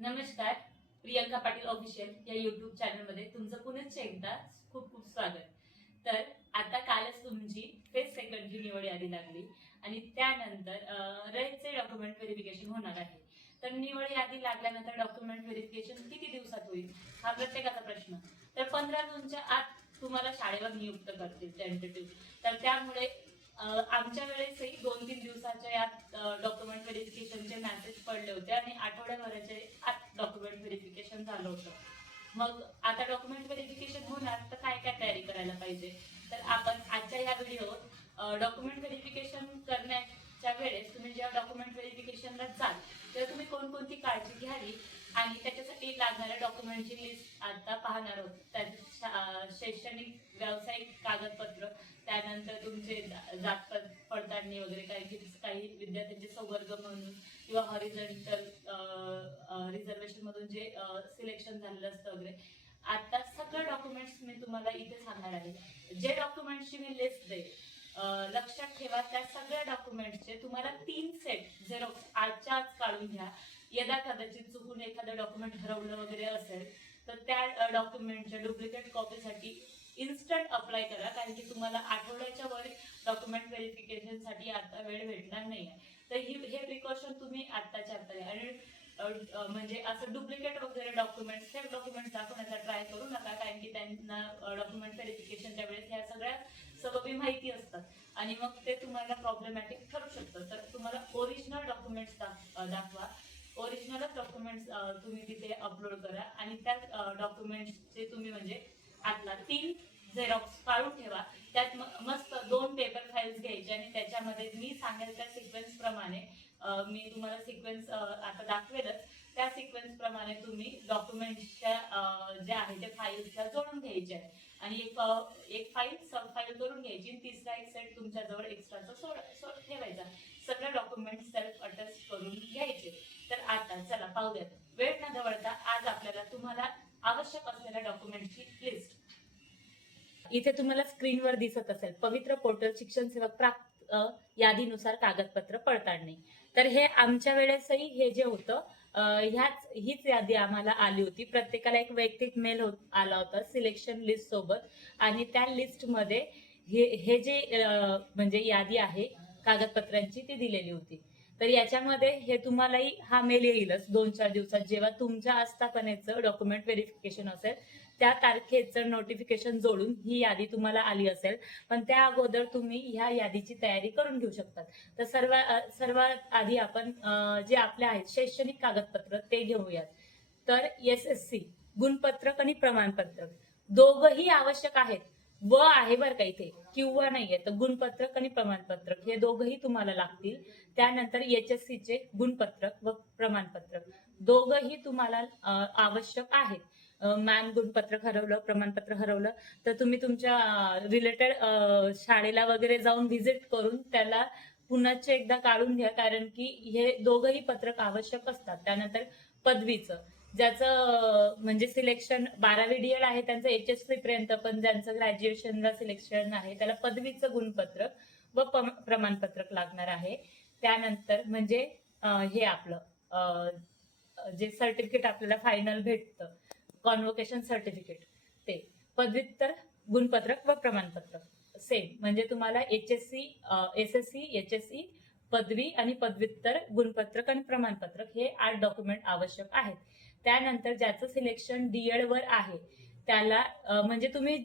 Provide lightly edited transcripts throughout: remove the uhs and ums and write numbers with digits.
नमस्कार, प्रियंका पाटील ऑफिशियल या YouTube channel मध्ये तुमचं पुन्हा एकदा खूप खूप स्वागत. तर आता कालच तुमची फेस सेकंडची निवड यादी लागली आणि त्यानंतर रहितचे डॉक्युमेंट व्हेरिफिकेशन होणार आहे. तर निवड यादी लागल्यानंतर डॉक्युमेंट व्हेरिफिकेशन किती दिवसात होईल हा प्रत्येकाचा प्रश्न. तर 15 जूनच्या आत तुम्हाला शाळेवर नियुक्त करतील टेंटेटिव्ह. तर त्यामुळे आमच्या वेळेसही 2-3 दिवसाच्या यात डॉक्युमेंट व्हेरिफिकेशनचे मेसेज पडले होते आणि आठवड्याभराच्या आत डॉक्युमेंट व्हेरिफिकेशन झालं होतं. मग आता डॉक्युमेंट व्हेरिफिकेशन होणार तर काय काय तयारी करायला पाहिजे. तर आपण आजच्या या व्हिडिओत डॉक्युमेंट व्हेरिफिकेशन करण्याच्या वेळेस तुम्ही जेव्हा डॉक्युमेंट व्हेरिफिकेशनला जाल तेव्हा तुम्ही कोणकोणती काळजी घ्यावी आणि त्याच्यासाठी लागणाऱ्या डॉक्युमेंटची लिस्ट आता पाहणार आहोत. शैक्षणिक व्यावसायिक कागदपत्र, त्यानंतर तुमचे जात पडताळणी वगैरे, काही विद्यार्थ्यांचे संवर्ग म्हणून किंवा हॉरिझॉन्टल रिझर्वेशन मधून जे सिलेक्शन झालेलं असतं वगैरे, आता सगळं डॉक्युमेंट्स मी तुम्हाला इथे सांगणार आहे. जे डॉक्युमेंट्सची मी लिस्ट देईल लक्षात ठेवा, त्या सगळ्या डॉक्युमेंट्सचे तुम्हाला 3 सेट झेरॉक्स आजच्या आज काढून घ्या. यदा कदाचित चुकून एखादं डॉक्युमेंट हरवलं वगैरे असेल तर त्या डॉक्युमेंटच्या डुप्लिकेट कॉपीसाठी इन्स्टंट अप्लाय करा, कारण की तुम्हाला आठवड्याच्या वर डॉक्युमेंट व्हेरिफिकेशनसाठी आता वेळ भेटणार नाही आहे. तर हे प्रिकॉशन तुम्ही आत्ताच्या आता घ्या. आणि म्हणजे असं डुप्लिकेट वगैरे डॉक्युमेंट्स दाखवण्याचा ट्राय करू नका, कारण की त्यांना डॉक्युमेंट व्हेरिफिकेशनच्या वेळेस ह्या सगळ्या सबबी माहिती असतात आणि मग ते तुम्हाला प्रॉब्लेमॅटिक ठरू शकतं. तर तुम्हाला ओरिजिनल डॉक्युमेंट्स दाखवा. ओरिजिनलच डॉक्युमेंट्स तुम्ही तिथे अपलोड करा आणि त्या डॉक्युमेंट्सचे तुम्ही म्हणजे आतला 3 झेरॉक्स काढून ठेवा. त्यात मस्त 2 पेपर फाईल्स घ्यायचे आणि त्याच्यामध्ये मी सांगेल त्या सिक्वेन्स प्रमाणे मी तुम्हाला सिक्वेन्स आता दाखवेलच, त्या सिक्वेन्स प्रमाणे तुम्ही डॉक्युमेंट्सच्या ज्या आहे त्या फाईल्सला जोडून घ्यायच्या आहे आणि एक फाईल सब फाईल करून घ्यायची आणि तिसरा एक सेट तुमच्याजवळ एक्स्ट्राचा ठेवायचा. सगळे डॉक्युमेंट सेल्फ अटॅच करून घ्यायचे. तर आता चला पाहूयात, वेळ न दवडता आज आपल्याला तुम्हाला आवश्यक असलेल्या डॉक्युमेंटची लिस्ट इथे तुम्हाला स्क्रीनवर दिसत असेल. पवित्र पोर्टल शिक्षण सेवक प्राप्त यादीनुसार कागदपत्र पडताळणी. तर हे आमच्या वेळेसही हे जे होतं हीच यादी आम्हाला आली होती. प्रत्येकाला एक वैयक्तिक मेल आला होता सिलेक्शन लिस्ट सोबत आणि त्या लिस्ट मध्ये हे जे म्हणजे यादी आहे कागदपत्रांची ती दिलेली होती. तर याच्यामध्ये हे तुम्हालाही हा मेल येईलच 2-4 दिवसात, जेव्हा तुमच्या आस्थापनेचं डॉक्युमेंट व्हेरिफिकेशन असेल त्या तारखेचं नोटिफिकेशन जोडून ही यादी तुम्हाला आली असेल. पण त्या अगोदर तुम्ही ह्या यादीची तयारी करून घेऊ शकतात. तर सर्वात आधी आपण जे आपले आहेत शैक्षणिक कागदपत्र ते घेऊयात. तर SSC गुणपत्रक आणि प्रमाणपत्र दोघंही आवश्यक आहेत. व आहे बरं का इथे, किंवा नाहीये, तर गुणपत्रक आणि प्रमाणपत्रक हे दोघंही तुम्हाला लागतील. त्यानंतर HSC चे गुणपत्रक व प्रमाणपत्रक दोघंही तुम्हाला आवश्यक आहेत. मॅम गुणपत्रक हरवलं, प्रमाणपत्र हरवलं तर तुम्ही तुमच्या रिलेटेड शाळेला वगैरे जाऊन व्हिजिट करून त्याला पुन्हा एकदा काढून घ्या, कारण की हे दोघंही पत्रक आवश्यक असतात. त्यानंतर पदवीचं ज्याचं म्हणजे सिलेक्शन 12वी DL आहे त्यांचं HSC पर्यंत, पण ज्यांचं ग्रॅज्युएशनला सिलेक्शन आहे त्याला पदवीचं गुणपत्रक व प्रमाणपत्रक लागणार आहे. त्यानंतर म्हणजे हे आपलं जे सर्टिफिकेट आपल्याला फायनल भेटतं कॉन्व्होकेशन सर्टिफिकेट, ते पदव्युत्तर गुणपत्रक व प्रमाणपत्र सेम. म्हणजे तुम्हाला SSC HSC पदवी आणि पदव्युत्तर गुणपत्रक आणि प्रमाणपत्रक हे 8 डॉक्युमेंट आवश्यक आहेत. त्यानंतर ज्याचं सिलेक्शन DED वर आहे त्याला म्हणजे तुम्ही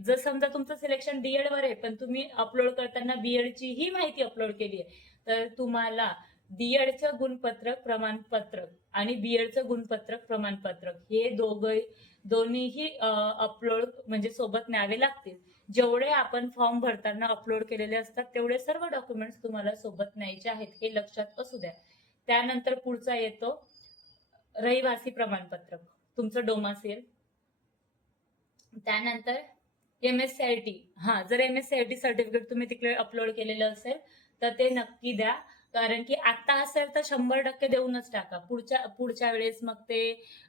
जर समजा तुमचं सिलेक्शन DED वर आहे पण तुम्ही अपलोड करताना BED ची ही माहिती अपलोड केली आहे, तर तुम्हाला DEDचं गुणपत्रक प्रमाणपत्रक आणि BEDचं गुणपत्रक प्रमाणपत्रक हे दोन्हीही अपलोड म्हणजे सोबत न्यावे लागतील. जेवढे आपण फॉर्म भरताना अपलोड केलेले असतात तेवढे सर्व डॉक्युमेंट्स तुम्हाला सोबत न्यायचे आहेत, हे लक्षात असू द्या. त्यानंतर पुढचा येतो रहिवासी प्रमाणपत्र, तुमचं डोमासिल. त्यानंतर MSCIT, जर MSCIT सर्टिफिकेट तुम्ही तिकडे अपलोड केलेलं असेल तर ते नक्की द्या, कारण की आता असेल तर 100% देऊनच टाका. पुढच्या वेळेस मग ते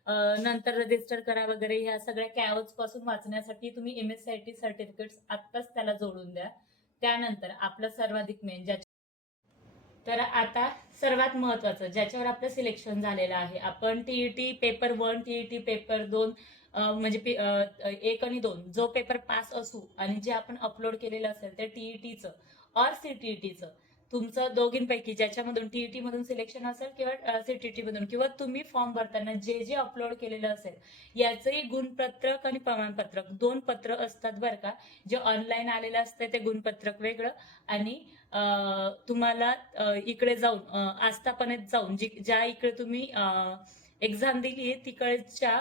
नंतर रजिस्टर करा वगैरे, ह्या सगळ्या कॅओज पासून वाचण्यासाठी तुम्ही MSCIT सर्टिफिकेट्स आत्ताच त्याला जोडून द्या. त्यानंतर आपलं सर्वाधिक मेन तर आता सर्वात महत्वाचं ज्याच्यावर आपलं सिलेक्शन झालेलं आहे, आपण टीईटी पेपर 1, टीईटी पेपर 2 म्हणजे 1 आणि 2 जो पेपर पास असू आणि जे आपण अपलोड केलेलं असेल ते टीईटीचं और सीटीईटीचं, तुमचं दोघींपैकी ज्याच्यामधून टीईटी मधून सिलेक्शन असेल किंवा सीटीईटी मधून, किंवा तुम्ही फॉर्म भरताना जे जे अपलोड केलेलं असेल याचंही गुणपत्रक आणि प्रमाणपत्रक 2 पत्र असतात बरं का. जे ऑनलाईन आलेलं असतं ते गुणपत्रक वेगळं, आणि तुम्हाला इकडे जाऊन आस्थापनेत जाऊन ज्या इकडे तुम्ही एक्झाम दिली आहे तिकडच्या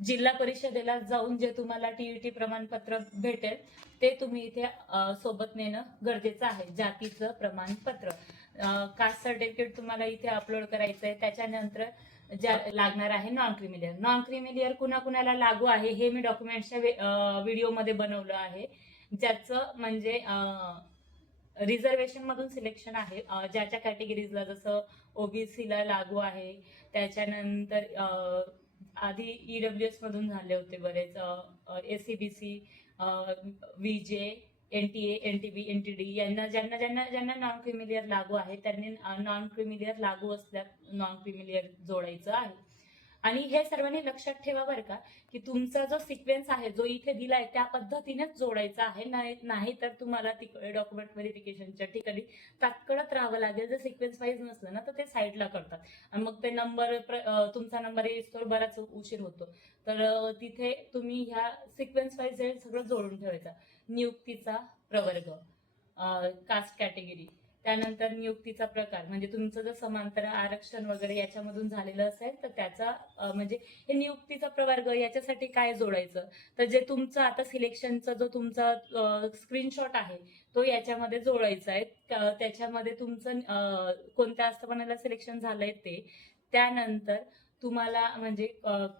जिल्हा परिषदेला जाऊन जे तुम्हाला टीईटी प्रमाणपत्र भेटेल ते तुम्ही इथे सोबत नेणं गरजेचं आहे. जातीचं प्रमाणपत्र, कास्ट सर्टिफिकेट तुम्हाला इथे अपलोड करायचं आहे. त्याच्यानंतर ज्या लागणार आहे नॉन क्रिमिलियर. नॉन क्रिमिलियर कुणाकुणाला लागू आहे हे मी डॉक्युमेंटच्या व्हिडिओमध्ये बनवलं आहे, ज्याचं म्हणजे रिझर्वेशन मधून सिलेक्शन आहे. ज्याच्या कॅटेगरीजला जसं ओबीसीला लागू आहे, त्याच्यानंतर आधी ईडब्ल्यूएस मधून झाले होते बरेच, एससीबीसी, विजे, एनटीए, एनटीबी, एनटीडी यांना ज्यांना ज्यांना ज्यांना नॉन क्रिमिलियर लागू आहे त्यांनी नॉन क्रिमिलियर लागू असल्यास नॉन क्रिमिलियर जोडायचं आहे. आणि हे सर्वांनी लक्षात ठेवा बरं का, की तुमचा जो सिक्वेन्स आहे जो इथे दिलाय त्या पद्धतीनेच जोडायचा आहे. नाही तर तुम्हाला तिकडे डॉक्युमेंट व्हेरिफिकेशनच्या ठिकाणी तात्कळत राहावं लागेल. जर सिक्वेन्स वाईज नसलं ना तर ते साईडला करतात आणि मग ते नंबर तुमचा नंबर येतो बराच उशीर होतो. तर तिथे तुम्ही ह्या सिक्वेन्स वाईज सगळं जोडून ठेवायचं. नियुक्तीचा प्रवर्ग, कास्ट कॅटेगरी, त्यानंतर नियुक्तीचा प्रकार म्हणजे तुमचं जर समांतर आरक्षण वगैरे याच्यामधून झालेलं असेल तर त्याचा म्हणजे हे नियुक्तीचा प्रवर्ग याच्यासाठी काय जोडायचं, तर जे तुमचं आता सिलेक्शनचा जो तुमचा स्क्रीनशॉट आहे तो याच्यामध्ये जोडायचा आहे. त्याच्यामध्ये तुमचं कोणत्या आस्थापनाला सिलेक्शन झालंय ते, त्यानंतर तुम्हाला म्हणजे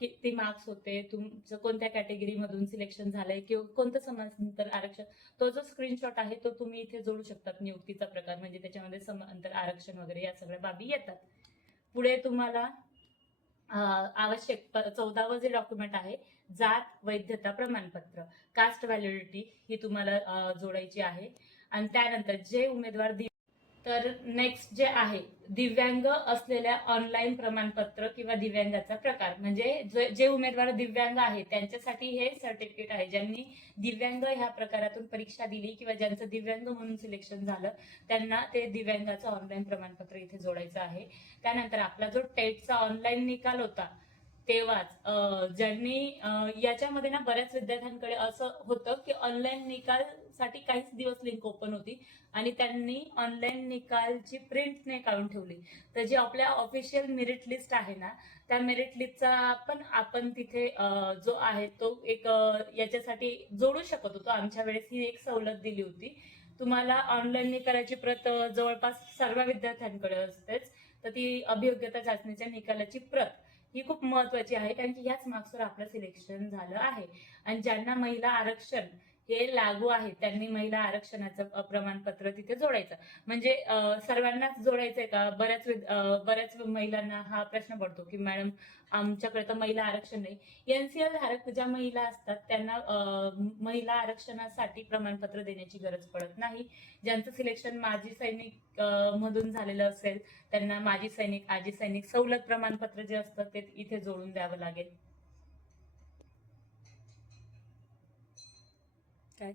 किती मार्क्स होते, तुमचं कोणत्या कॅटेगरी मधून सिलेक्शन झालंय किंवा कोणतं समांतर आरक्षण, तो जो स्क्रीनशॉट आहे तो तुम्ही इथे जोडू शकतात. नियुक्तीचा प्रकार म्हणजे त्याच्यामध्ये समांतर आरक्षण वगैरे या सगळ्या बाबी येतात. पुढे तुम्हाला आवश्यक 14वं जे डॉक्युमेंट आहे, जात वैधता प्रमाणपत्र, कास्ट व्हॅलिडिटी ही तुम्हाला जोडायची आहे. आणि त्यानंतर जे उमेदवार तर नेक्स्ट जे आहे दिव्यांग असलेल्या ऑनलाईन प्रमाणपत्र किंवा दिव्यांगाचा प्रकार, म्हणजे जे उमेदवार दिव्यांग आहे त्यांच्यासाठी हे सर्टिफिकेट आहे. ज्यांनी दिव्यांग ह्या प्रकारातून परीक्षा दिली किंवा ज्यांचं दिव्यांग म्हणून सिलेक्शन झालं त्यांना ते दिव्यांगाचं ऑनलाईन प्रमाणपत्र इथे जोडायचं आहे. त्यानंतर आपला जो टेटचा ऑनलाईन निकाल होता तेव्हाच ज्यांनी याच्यामध्ये ना बऱ्याच विद्यार्थ्यांकडे असं होतं की ऑनलाईन निकाल साठी काहीच दिवस लिंक ओपन होती आणि त्यांनी ऑनलाईन निकालची प्रिंट नाही काढून ठेवली. तर जी आपल्या ऑफिशियल मेरिट लिस्ट आहे ना त्या मेरिट लिस्टचा पण आपण तिथे जो आहे तो एक याच्यासाठी जोडू शकत होतो. आमच्या वेळेस ही एक सवलत दिली होती. तुम्हाला ऑनलाईन निकालाची प्रत जवळपास सर्व विद्यार्थ्यांकडे असतेच, तर ती अभियोग्यता चाचणीच्या निकालाची प्रत ही खूप महत्वाची आहे, कारण की याच मार्क्सवर आपलं सिलेक्शन झालं आहे. आणि ज्यांना महिला आरक्षण हे लागू आहे त्यांनी महिला आरक्षणाचं प्रमाणपत्र तिथे जोडायचं. म्हणजे सर्वांनाच जोडायचंय का, बऱ्याच महिलांना हा प्रश्न पडतो की मॅडम आमच्याकडे तर महिला आरक्षण नाही. एनसीएल धारक ज्या महिला असतात त्यांना महिला आरक्षणासाठी प्रमाणपत्र देण्याची गरज पडत नाही. ज्यांचं सिलेक्शन माजी सैनिक मधून झालेलं असेल त्यांना माजी सैनिक, आजी सैनिक सवलत प्रमाणपत्र जे असतं ते इथे जोडून द्यावं लागेल. काय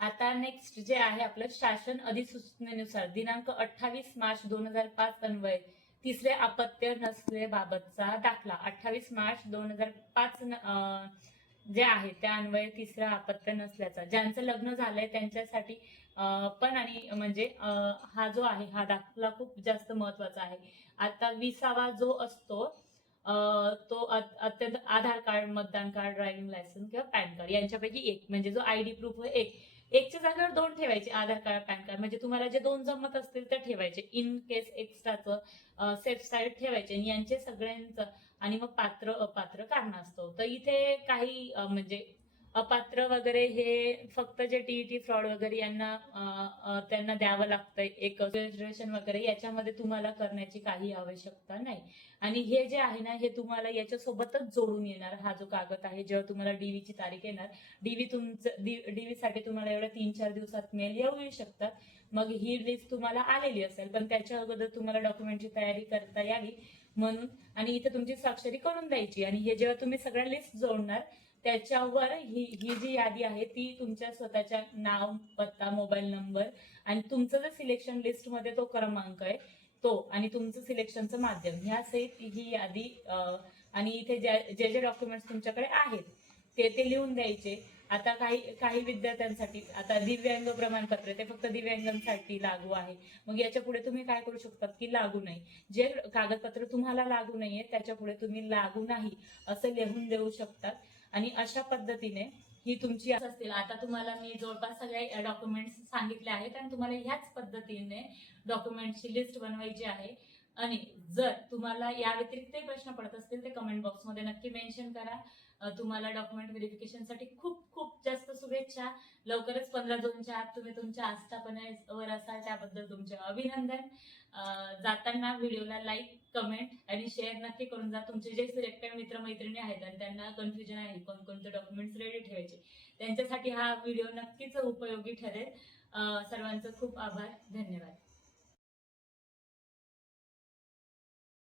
आता नेक्स्ट जे आहे आपलं शासन अधिसूचनेनुसार दिनांक 28 मार्च 2005 अन्वये तिसरे अपत्य नसलेबाबतचा दाखला. 28 मार्च 2005 जे आहे त्या अन्वये तिसरा अपत्य नसल्याचा, ज्यांचं लग्न झालंय त्यांच्यासाठी पण, आणि म्हणजे हा जो आहे हा दाखला खूप जास्त महत्वाचा आहे. आता 20वा जो असतो तो अत्यंत आधार कार्ड, मतदान कार्ड, ड्रायव्हिंग लायसन्स किंवा पॅन कार्ड यांच्यापैकी एक, म्हणजे जो आयडी प्रूफ एकच्या जागेवर 2 ठेवायचे, आधार कार्ड, पॅन कार्ड. म्हणजे तुम्हाला जे 2 जमत असतील ते ठेवायचे. इन केस एक्स्ट्राचं सेफ साईड ठेवायचे आणि यांचे सगळ्यांचं. आणि मग पात्र अपात्र कारण असतो. तर इथे काही म्हणजे अपात्र वगैरे हे फक्त जे टीईटी फ्रॉड वगैरे यांना त्यांना द्यावं लागतंय एक ग्रॅज्युएशन वगैरे, याच्यामध्ये तुम्हाला करण्याची काही आवश्यकता नाही. आणि हे जे आहे ना, हे तुम्हाला याच्यासोबतच जोडून येणार. हा जो कागद आहे, जेव्हा तुम्हाला डीव्हीची तारीख येणार, डीव्ही साठी तुम्हाला एवढ्या 3-4 दिवसात मेल येऊ शकतात. मग ही लिस्ट तुम्हाला आलेली असेल, पण त्याच्या अगोदर तुम्हाला डॉक्युमेंटची तयारी करता यावी म्हणून, आणि इथे तुमची स्वाक्षरी करून द्यायची. आणि हे जेव्हा तुम्ही सगळ्या लिस्ट जोडणार, त्याच्यावर ही जी यादी आहे ती तुमच्या स्वतःच्या नाव, पत्ता, मोबाईल नंबर आणि तुमचं जर सिलेक्शन लिस्ट मध्ये तो क्रमांक आहे तो, आणि तुमचं सिलेक्शनचं माध्यम, ह्या सहित ही यादी आणि इथे जे जे डॉक्युमेंट्स तुमच्याकडे आहेत ते लिहून द्यायचे. आता काही विद्यार्थ्यांसाठी आता दिव्यांग प्रमाणपत्र ते फक्त दिव्यांगांसाठी लागू आहे. मग याच्या पुढे तुम्ही काय करू शकता की लागू नाही, जे कागदपत्र तुम्हाला लागू नाहीये त्याच्या पुढे तुम्ही लागू नाही असं लिहून देऊ शकतात. आणि अशा पद्धतीने ही तुमची असतील. आता तुम्हाला मी जवळपास सगळे डॉक्युमेंट्स सांगितले आहेत आणि तुम्हाला ह्याच पद्धतीने डॉक्युमेंटची लिस्ट बनवायची आहे. आणि जर तुम्हाला या व्यतिरिक्त प्रश्न पडत असतील ते कमेंट बॉक्समध्ये नक्की मेन्शन करा. तुम्हाला डॉक्युमेंट व्हेरिफिकेशनसाठी खूप खूप जास्त शुभेच्छा. लवकरच 15/2च्या आत तुम्ही तुमच्या आस्थापनेवर असाल, त्याबद्दल तुमचे अभिनंदन. जाताना व्हिडिओला लाईक, कमेंट आणि शेअर नक्की करून जा. तुमचे जे सिलेक्टेड मित्रमैत्रिणी आहेत आणि त्यांना कन्फ्युजन आहे कोणकोणते डॉक्युमेंट्स रेडी ठेवायचे, त्यांच्यासाठी हा व्हिडिओ नक्कीच उपयोगी ठरेल. सर्वांचं खूप आभार, धन्यवाद.